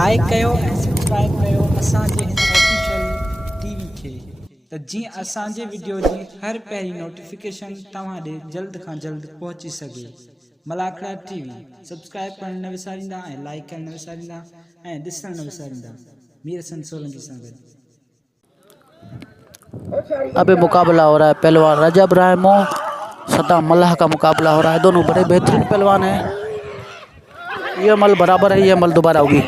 Like कयो ऐं subscribe कयो असांजे हिन ऑफिशियल टीवी खे त जीअं असांजे वीडियो जी हर पहिरीं नोटिफिकेशन तव्हां ॾे जल्द खां जल्द पहुची सघे। मलाखड़ा टीवी सब्सक्राइब करण न विसारींदा ऐं लाइक करण न विसारींदा ऐं ॾिसण न विसारींदा। मीर हसन सोलंकी सां गॾु। अभी मुकाबला हो रहा है पहलवान रजब रहमो सद्दाम मल्लाह का मुकाबला हो रहा है। दोनों बड़े बेहतरीन पहलवान हैं। ये मल बराबर है, ये मल दोबारा होगी।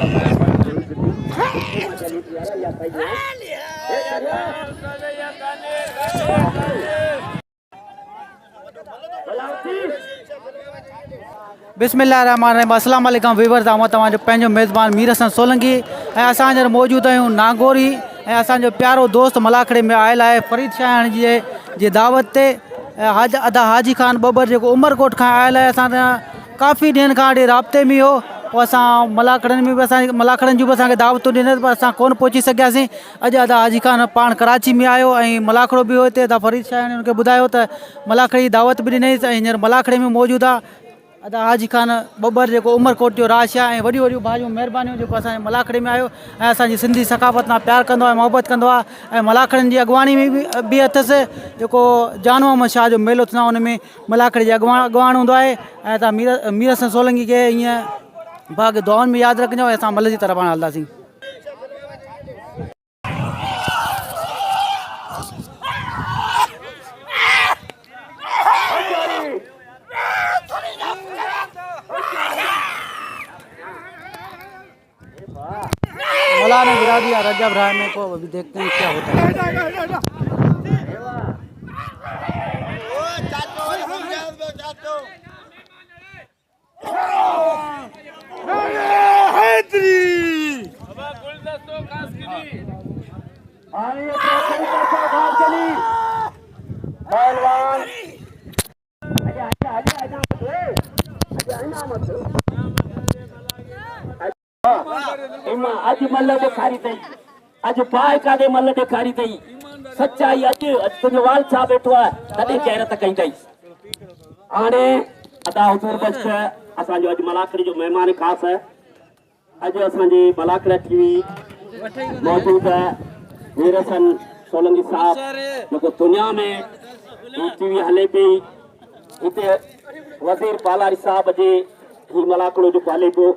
बिस्मिल्लाहिर्रहमानिर्रहीम। अस्सलाम वालेकुम वीवर्स, आऊं तव्हांजो पंहिंजो मेज़बान मीर हसन सोलंकी ऐं असां हींअर मौजूदु आहियूं नागौरी ऐं असांजो प्यारो दोस्त मलाखड़े में आयल आहे फरीद शाह जी दावत ते। हाज अदा हाजी ख़ान बबर जेको उमरकोट खां आयल आहे। असां काफ़ी ॾींहंनि खां राब्ते में हो। पोइ असां मलाखड़नि में बि मलाखड़नि जूं बि असांखे दावतूं ॾिननि पर असां कोन पहुची सघियासीं। अॼु अदा हाजी ख़ान पाण कराची में आयो ऐं मलाखड़ो बि हो हिते। अदा फरीद शाह ने उनखे ॿुधायो त मलाखड़े जी दावत बि ॾिनईसि ऐं हींअर मलाखड़े में मौजूदु आहे अदा हाजी ख़ान बबर जेको उमरकोट जो राजशाह ऐं वॾियूं वॾियूं भाॼियूं महिरबानियूं जेको असांजे मलाखड़े में आयो ऐं असांजी सिंधी सकाफ़त सां प्यारु कंदो आहे, मोहबत कंदो आहे ऐं मलाखड़नि जी अॻुवाणी में बि अथसि। जेको जानो अहमद शाह जो मेलो थींदो आहे उन में मलाखड़े जी अॻुवाण हूंदो आहे। ऐं तव्हां मीर हसन सोलंकी खे ईअं भाग दुआउनि में यादि रखिजो ऐं असां मल जी तरफ़ हलंदासीं। मौला ने गिरा दिया रजब रहमे को, अभी देखते हैं क्या होता है। अज मल ॾेखारी अथई, अज पाए काॾे मल ॾेखारी अथई। सच्चाई अज तुंहिंजो वाल छा वेठो आहे तॾहिं गैरत कई अथई। हाणे अदा हुज़ूर बख्श असांजो अॼु मलाखड़ी जो महिमान ख़ासि आहे। अॼु असांजी मलाखड़ा टीवी मौजूदु आहे मीर हसन सोलंकी साहब जेको दुनिया में टीवी हले पई। हिते वज़ीर पालारी साहब जे ही मलाखड़ो जेको हले पियो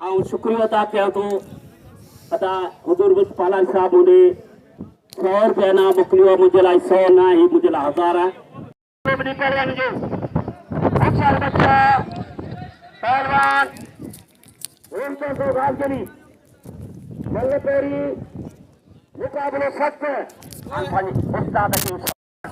ऐं शुक्रियो अदा कयां थो अदा हुज़ूर बख्श पालारी साहब होॾे 100 रुपया इनाम मोकिलियो आहे। मुंहिंजे लाइ 100 न आहे, मुंहिंजे लाइ 1000 आहे। पहलवान मल पहिरीं मुक़ाबिलो सख़्त उस्ताद मुक़ाबिले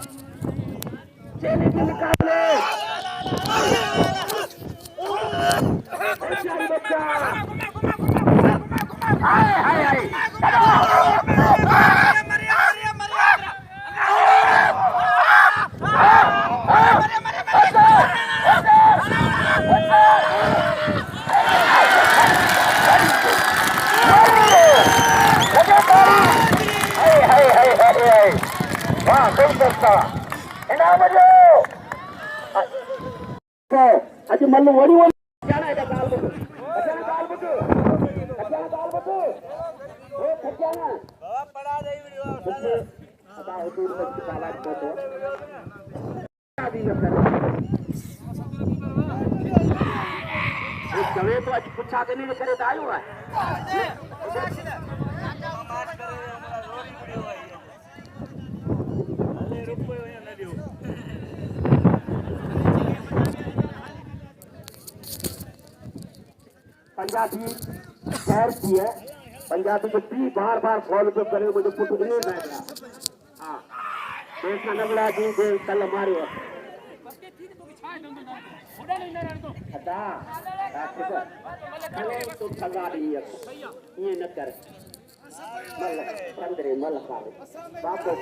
अॼु मल वड़ी चवे तो अॼु पुछा कनी करे त आयो आहे। पंजाबी शहर थी है, पंजाबी जो पी बार बार फॉलो पे करे मुझे पुट नहीं बैठ रहा। हाँ देश में नगला जी दे कल मारियो अदा तो ठगा दी है ये न कर मल पंद्रे मल खावे बापो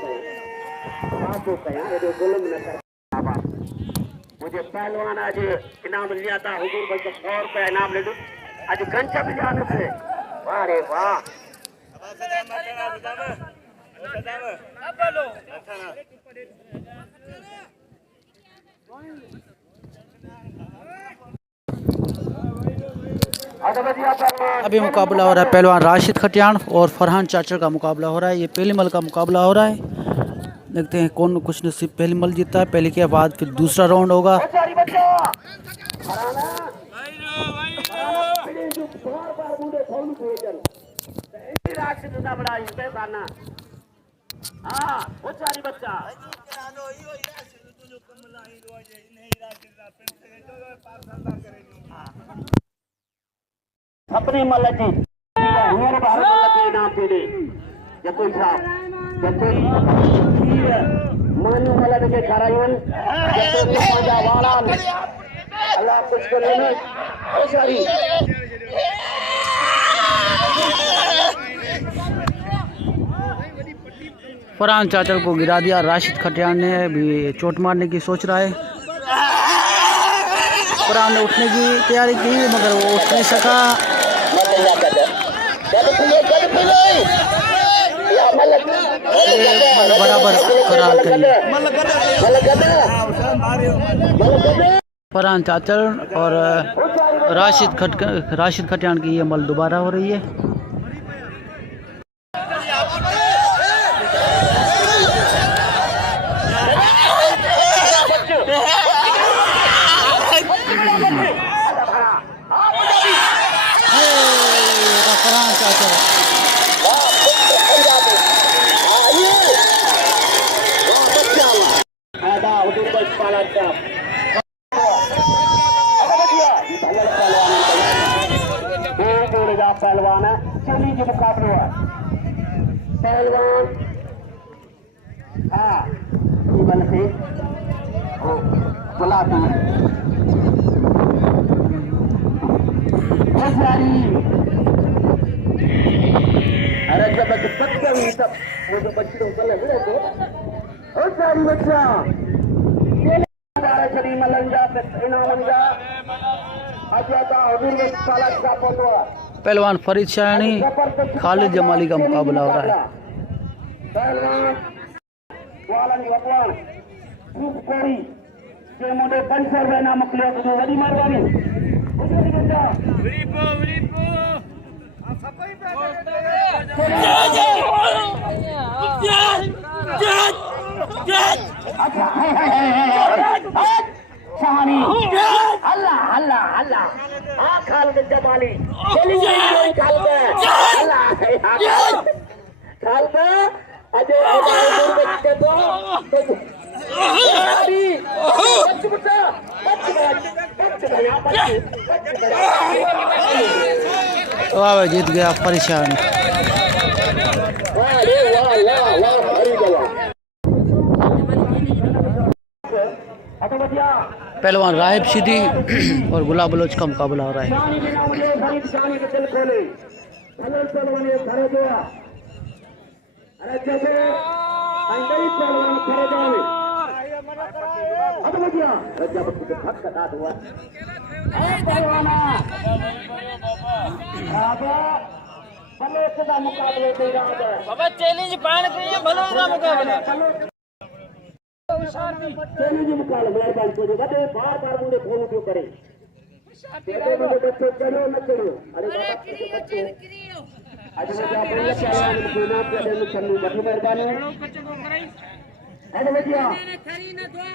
कहे ये जुल्म न कर। मुझे पहलवान आज इनाम लिया था हुजूर भाई को 100 रुपया इनाम ले दो। आज गंजा भी जाने से वाह रे वाह। अभी मुकाबला हो रहा है पहलवान राशिद खटियान और फरहान चाचर का मुकाबला हो रहा है। ये पहली मल का मुकाबला हो रहा है। देखते हैं कौन कुछ नसीब पहली मल जीतता है। पहले के बाद फिर दूसरा राउंड होगा। अपने मल्ल जी मेरे बाहर मल्ल के नाम पे दे या कोई साहब या कोई मानू मल्ल के करायन या कोई मजा वाला अल्लाह कुछ को लेने ओ सारी फरहान चाचर को गिरा दिया। राशिद खटियान ने भी चोट मारने की सोच रहा है। फरहान ने उठने की तैयारी की मगर वो उठ नहीं सका। बराबर करार करिए। फरहान चाचर और राशिद खटियान की ये मल दोबारा हो रही है। फरहान चाचर पहलवान है चली के मुकाबले है पहलवान हाँ बल से गुलाबी अरे जब बच्चा हुई तब वो जो बच्चे चल रहे थे और सारी बच्चा चली मलंजा इनामंजा पहलवान फरीद शाहनी खालिद जमाली का मुकाबला हो रहा है। अल्लाह अल्लाह अल्लाह खालिद जमाली चली गई खालिद अल्लाह खालिद अजय बच्चे तो वाह जीत गया फरीद शाहनी। पहलवान राहिब सिद्दी और गुलाब बलोच का मुकाबला हो रहा है। बाबा चैलेंज पाण करिए भलो का मुकाबला चैलेंज मुकाबला मेहरबानी को वडे बार-बार मुझे फोन क्यों करे बेटे मुझे बच्चे चलो न चलो अरे बाबा बच्चे आज मैं क्या बोल क्या मुझे ना पे दे चलनी बड़ी मेहरबानी अरे भैया खरी ना दुआ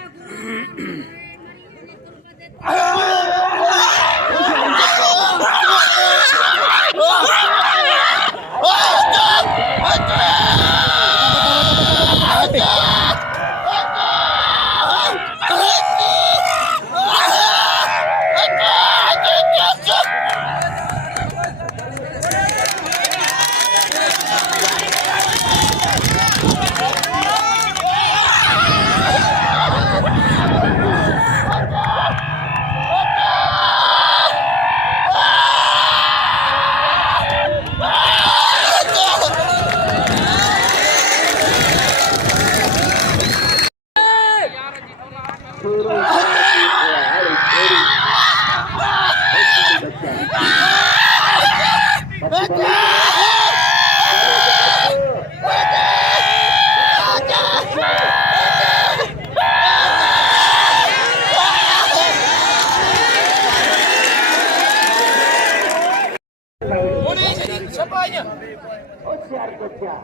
होशियार बच्चा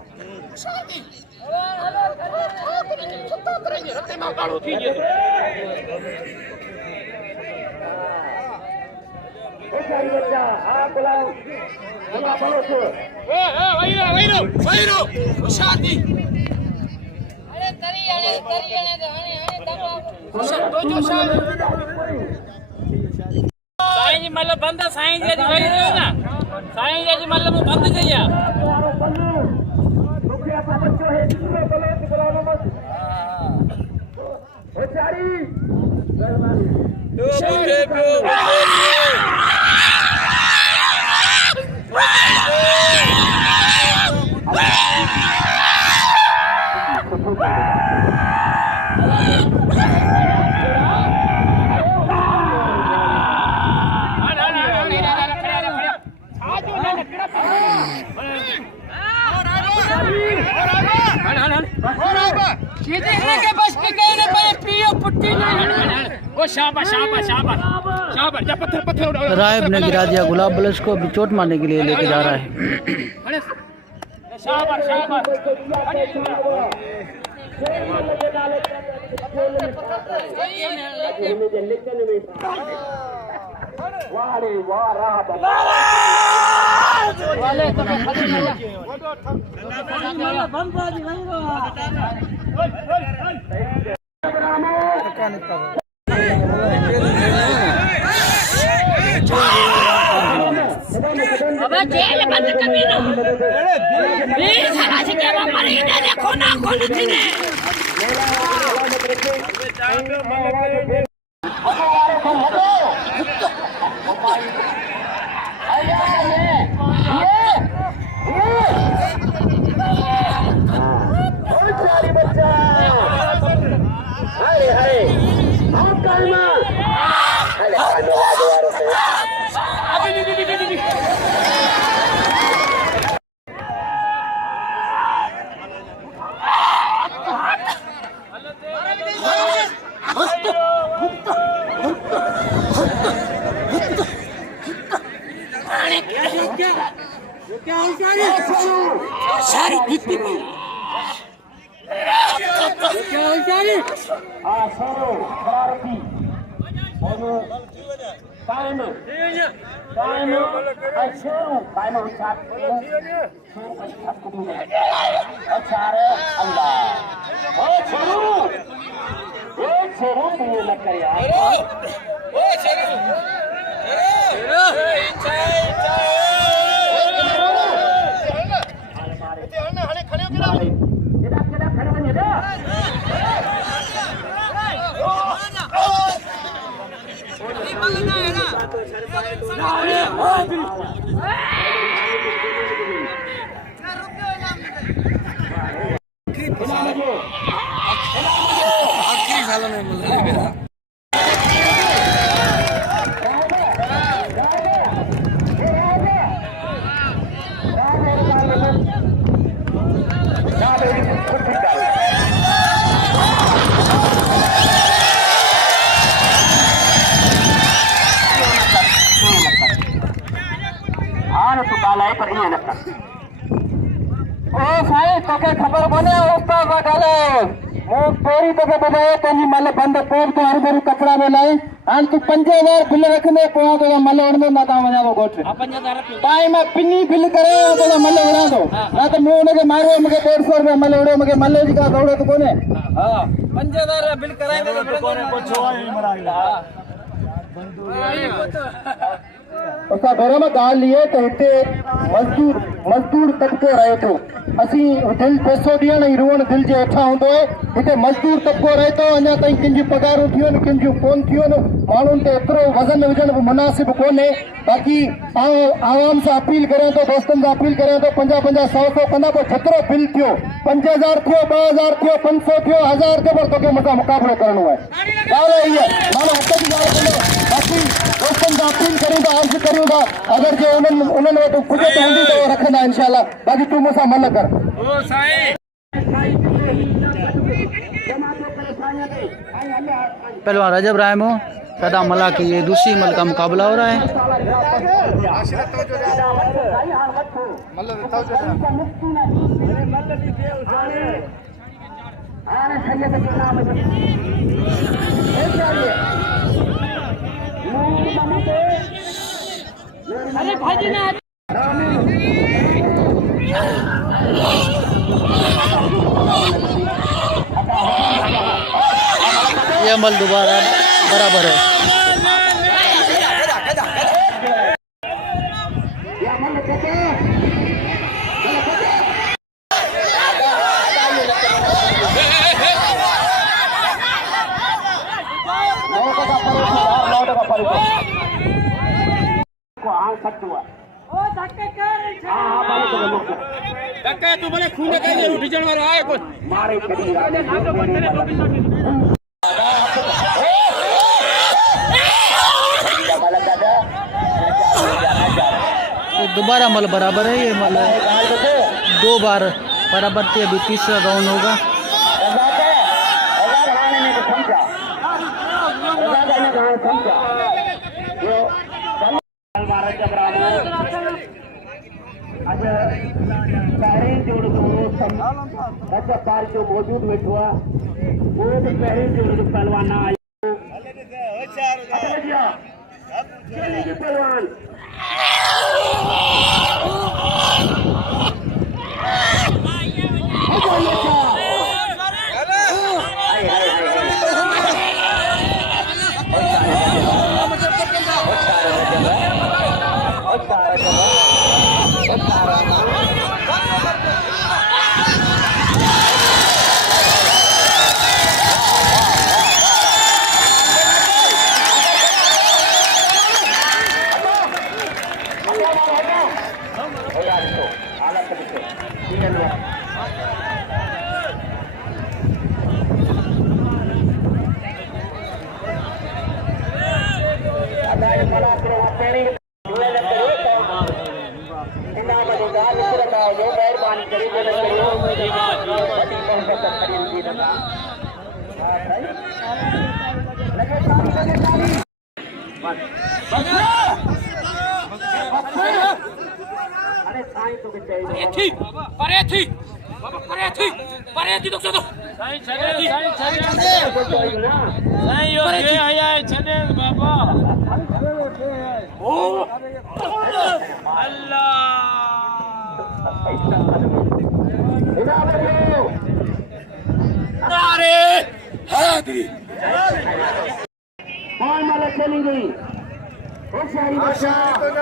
होशियार बच्चा हाँ बुलाओ बुला बोलो तो अरे तरी आने दे आने दबाओ साईं जी मतलब बंद साईं जी अॼु वेही रहियो न साईं जी अॼु मतलब बंद कई आहे होशियारी रायब ने गिरा दिया गुलाब बलश को, अभी चोट मारने के लिए लेके जा रहा है। जेल बंद कभी ना सारा के मरी ने देखो ना खोल थी ने खबर बने पोरी तो ॿुधायो तुंहिंजी मल बंद पोइ तो हर भेरी कपिड़ा में लाइ हाणे तूं 5000 बिल रखंदे पोइ तो मल वणंदो न तव्हां वञा थो घोट टाइम पिनी बिल करे तो मल वणा थो न त मूं हुनखे मारियो मूंखे 150 रुपया मल विड़ियो मूंखे मल जी का ज़रूरत कोन्हे 5000 बिल कराईंदे त कोन्हे पुछो असां घर में ॻाल्हि इहे त हिते मज़दूर तबिको रहे थो असीं दिलि पैसो ॾियण ऐं रुअण दिलि जे हेठां हूंदो आहे हिते मज़दूर तबिको रहे थो अञा ताईं कंहिंजियूं पगारूं थियूं आहिनि कंहिंजियूं कोन थियूं आहिनि माण्हुनि ते एतिरो वज़न विझण बि मुनासिब कोन्हे बाक़ी आवाम सां अपील करियां थो दोस्तनि सां अपील करियां थो 50-50 100 कंदा पोइ जेतिरो बिल थियो 5000 थियो 2000 थियो 500 थियो 1000 थियो पर तोखे मूंसां मुक़ाबिलो करिणो आहे ॻाल्हि इहा माण्हू हथ जी ॻाल्हि कंदो बाक़ी दोस्तनि सां अपील करियूं था अर्ज़ु करियूं था अगरि जे उन्हनि वटि कुझु त हूंदी त उहो रखंदा इनशाला बाक़ी तूं मूंसां मन कर पहलवान रजब रायमो सदा मला की ये दूसरी मल का मुकाबला हो रहा है। अरे भाजी ना ये मल दोबारा बराबर है। तू बोले खून का ये उठ जण वाला है कुछ मारे तो दोबारा मल बराबर है। ये मल 2 बार बराबर थी, अभी तीसरा राउंड होगा। जो मौजूद वेठो आहे वो भी पहिरीं जो पहलवान ना आयो पहलवान परे थी तो साईं यो के आया है छने बाबा ओ अल्लाह नारे हादरी कौन माला चली गई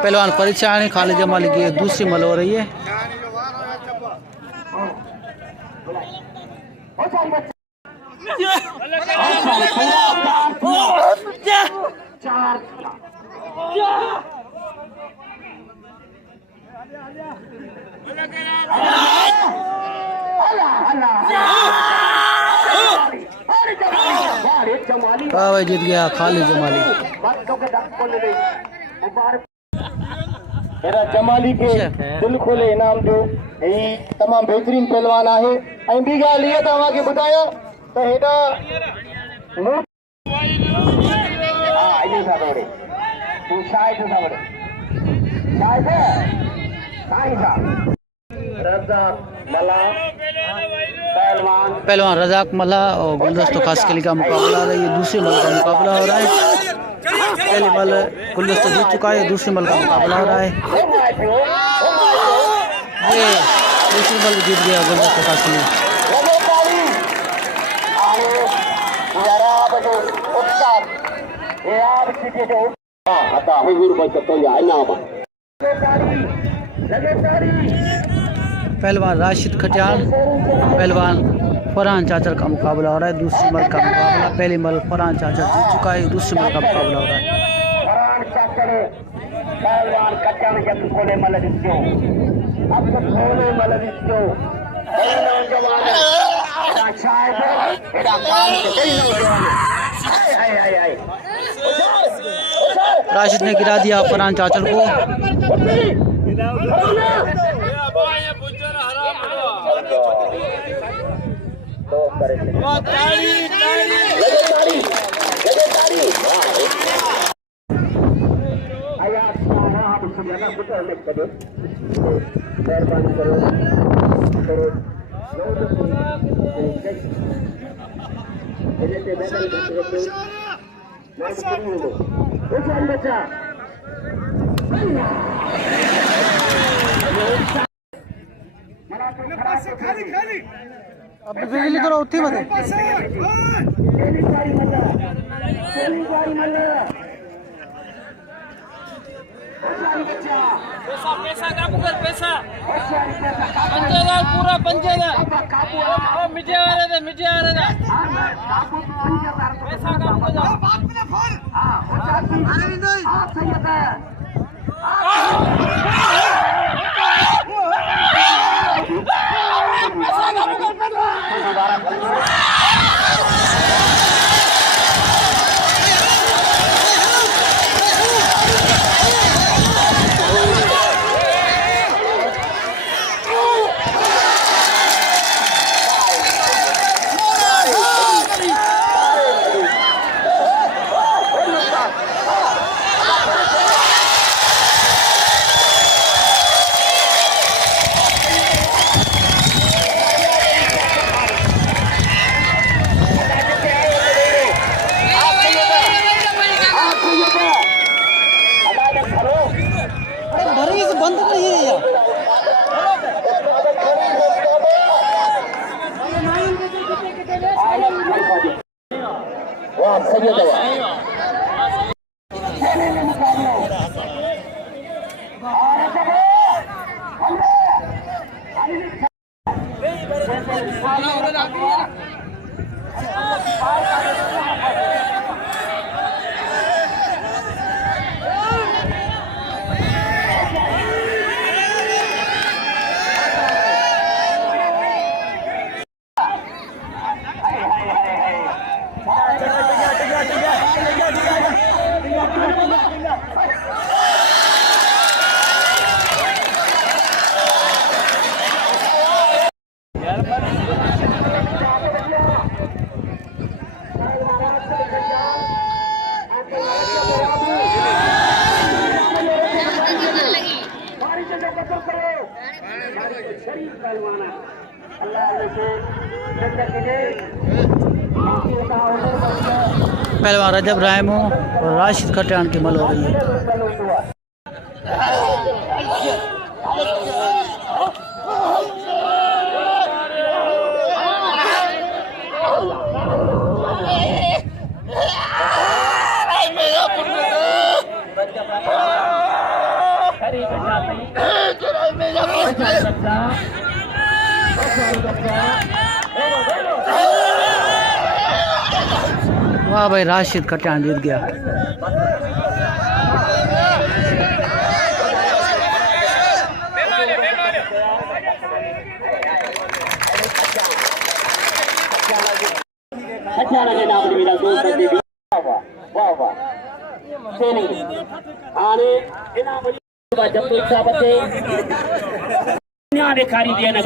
पहलवान परीक्षाणी खालिद जमाली की दूसरी मल हो रही है। जीत गया खालिद जमाली। मेरा जमाली के दिल खोले इनाम जो तमाम बेहतरीन पहलवान आहे। ऐं ॿी ॻाल्हि इहा तव्हांखे ॿुधायां त हेॾा हा इन सां दौड़े तूं शायदि सां वड़े शायदि साईं साहब रज़ाक मला पहलवान रज़ाक मला और गुलदस्तो खासकली का मुकाबला हो रहा है। ये दूसरी मल का मुकाबला हो रहा है। पहली मल गुलदस्ता जीत चुका है, दूसरी मल का मुकाबला हो रहा है। ये दूसरी मल जीत गया गुलदस्ता खासकली। पहलवान राशिद खटियाल पहलवान फरहान चाचर का मुकाबला हो रहा है। दूसरी मल का मुकाबला पहली मल फरहान चाचर जीत चुका है, दूसरी मल का मुकाबला हो रहा है। राशिद ने गिरा दिया फरहान चाचर को। अब बिजली करो उत्थी मत पैसा पैसा का पूरा पैसा 5000 पूरा 5000 ओ मिटे आ रहे थे पैसा का पूरा भरी से बंद करिए यार वाह सही है पहलवान रजब रायमो और राशिद खटियान की मल हो रही है। वाह भाई राशिद खटियान जीत गया। खटियाना के नाम मेरा दोस्त है दीदी वाह वाह सेनी आने इनाम जब तो इच्छा बचे न्याय खारी दिया ना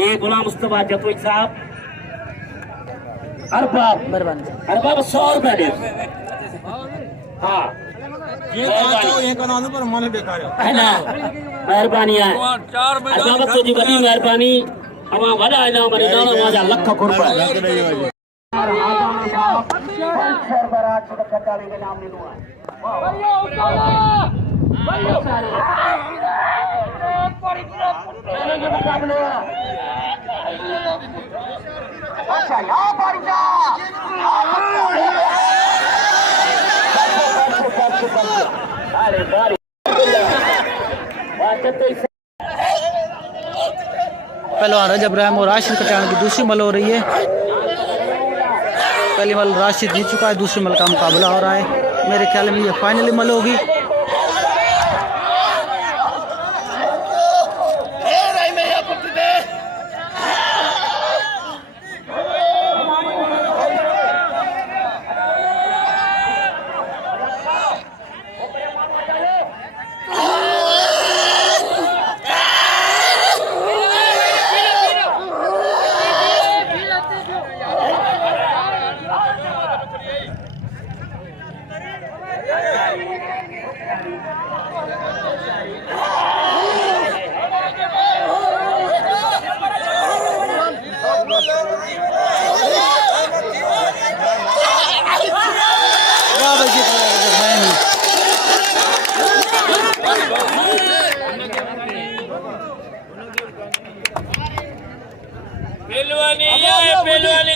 ये गुलाम मुस्तफा जतोई साहब अरबाब 100 रुपए दे हाँ ये कानून पर मन बेकार है ना मेहरबानी है अरबाब जी बड़ी मेहरबानी हमारा बड़ा इनाम इनाम वाजा लख रुपए पहलवान रजब रायम और राशिद खटियान की दूसरी मल हो रही है। पहली मल राशिद जीत चुका है, दूसरी मल का मुकाबला हो रहा है। मेरे ख्याल में ये फाइनली मल होगी।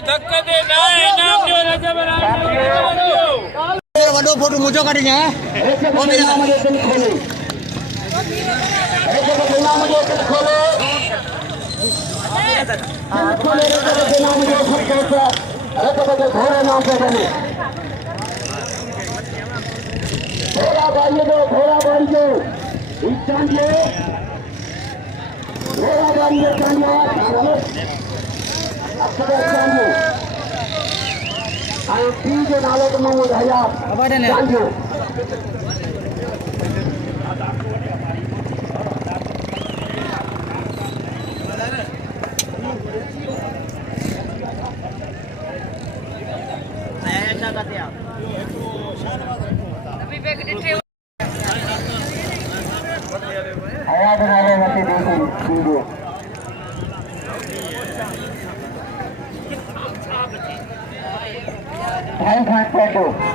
धक्क दे ना इनाम जो रजब राम जो वडो फोटो मुझो काढी जा ओ मेरा मुझे दिल खोलो मुझे दिल खोलो खोले मुझे घोड़े नाम पे बने घोड़ा बारी दो चांदिए घोड़ा बारी दो चांदिए जो नालो तो महमूद हयात चांदियो हयात नालो मते देखो वीडियो भाई भाई